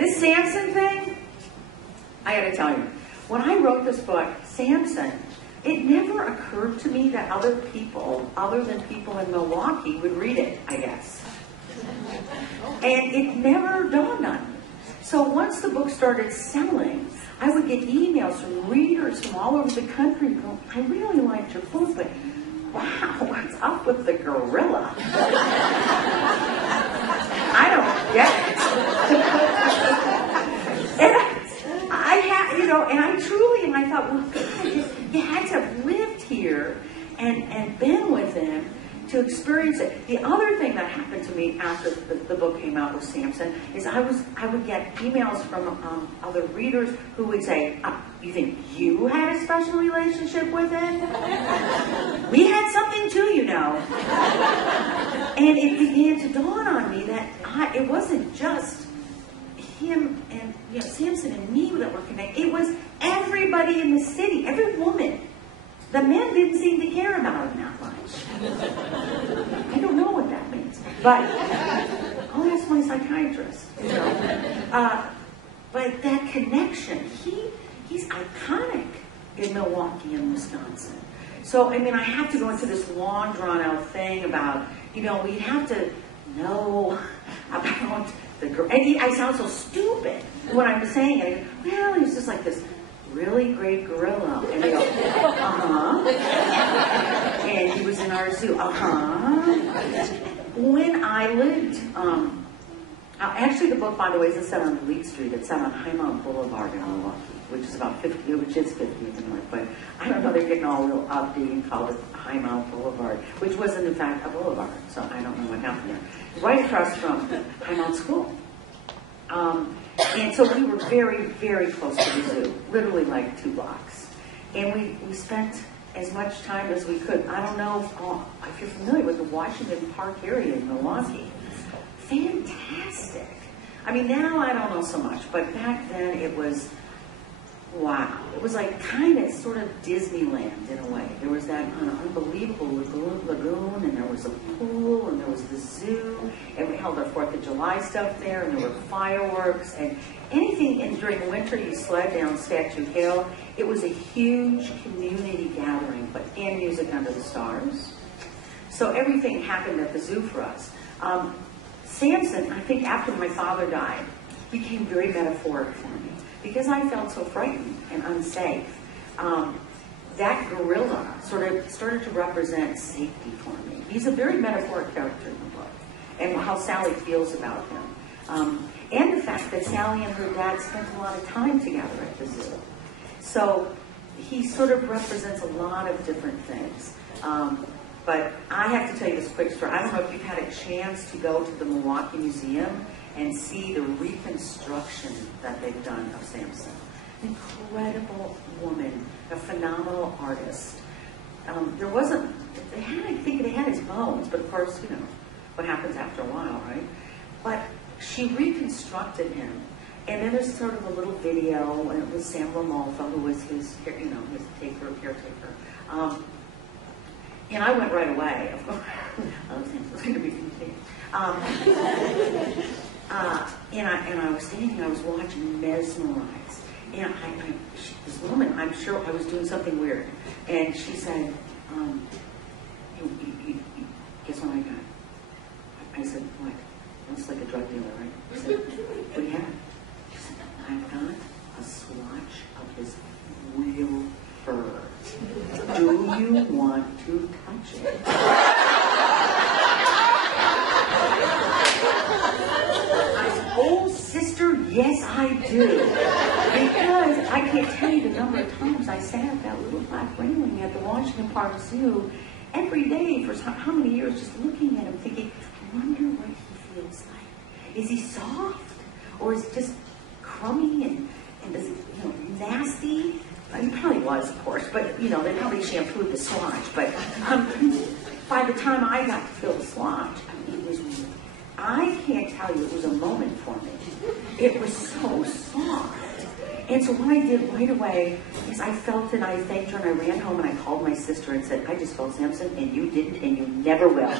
This Samson thing, I gotta tell you, when I wrote this book, Samson, it never occurred to me that other people, other than people in Milwaukee, would read it, I guess. And it never dawned on me. So once the book started selling, I would get emails from readers from all over the country going, I really liked your book, but wow, what's up with the gorilla? I don't get it. And I had, you know, and I truly, and I thought, well, God, you had to have lived here and been with him to experience it. The other thing that happened to me after the book came out with Samson is I would get emails from other readers who would say, you think you had a special relationship with him? We had something too, you know. And it began to dawn on me that it wasn't just him and, you know, Samson and me that were connected. It was everybody in the city, every woman. The men didn't seem to care about him that much. I don't know what that means, but I'll ask my psychiatrist. You know? But that connection, he's iconic in Milwaukee and Wisconsin. So, I mean, I have to go into this long, drawn-out thing about, you know, we have to know about the girl. And I sound so stupid when I'm saying it. Well, he's just like this really great gorilla. And they go, and he was in our zoo, When I lived, actually the book, by the way, isn't set on Fleet Street. It's set on Highmount Boulevard in Milwaukee, which is about 50, which is 50 in the north. But I don't know, they're getting all a little upbeat and called it Highmount Boulevard, which wasn't in fact a boulevard. So I don't know what happened there. Right across from Highmount School. And so we were very, very close to the zoo, literally like 2 blocks. And we spent as much time as we could. I don't know if you're familiar with the Washington Park area in Milwaukee. Fantastic. I mean, now I don't know so much, but back then it was, wow. It was like kind of sort of Disneyland in a way. There was that unbelievable lagoon, and there was a pool, and there was the zoo, and we held our 4th of July stuff there, and there were fireworks, and anything, and during winter you sled down Statue Hill. It was a huge community gathering, and music under the stars. So everything happened at the zoo for us. Samson, I think after my father died, became very metaphoric for me, because I felt so frightened and unsafe. That gorilla sort of started to represent safety for me. He's a very metaphoric character in the book, and how Sally feels about him. And the fact that Sally and her dad spent a lot of time together at the zoo. So he sort of represents a lot of different things. But I have to tell you this quick story. I don't know if you've had a chance to go to the Milwaukee Museum and see the reconstruction that they've done of Samson. Incredible woman, a phenomenal artist. There wasn't, I think they had his bones, but of course, you know, what happens after a while, right? But she reconstructed him. And then there's sort of a little video, and it was Sam Lamalfa, who was his, you know, his caretaker. And I went right away, of course. It's going to be continued. And I was standing, I was watching, mesmerized. And this woman, I'm sure I was doing something weird. And she said, guess what I got? I said, what? It's like a drug dealer, right? She said, what do you have? She said, I've got a swatch of his real fur. Do you want to touch it? I said, oh, sister, yes, I do. Because I can't tell you the number of times I sat at that little black railing at the Washington Park Zoo every day for how many years, just looking at him, thinking, I wonder what he feels like. Is he soft? Or is he just crummy and does it, you know, nasty? He probably was, of course, but, you know, they probably shampooed the swatch. But by the time I got to feel the swatch, I can't tell you, it was a moment for me. It was so soft. And so what I did right away is I felt it, I thanked her, and I ran home and I called my sister and said, I just felt Samson, and you didn't, and you never will.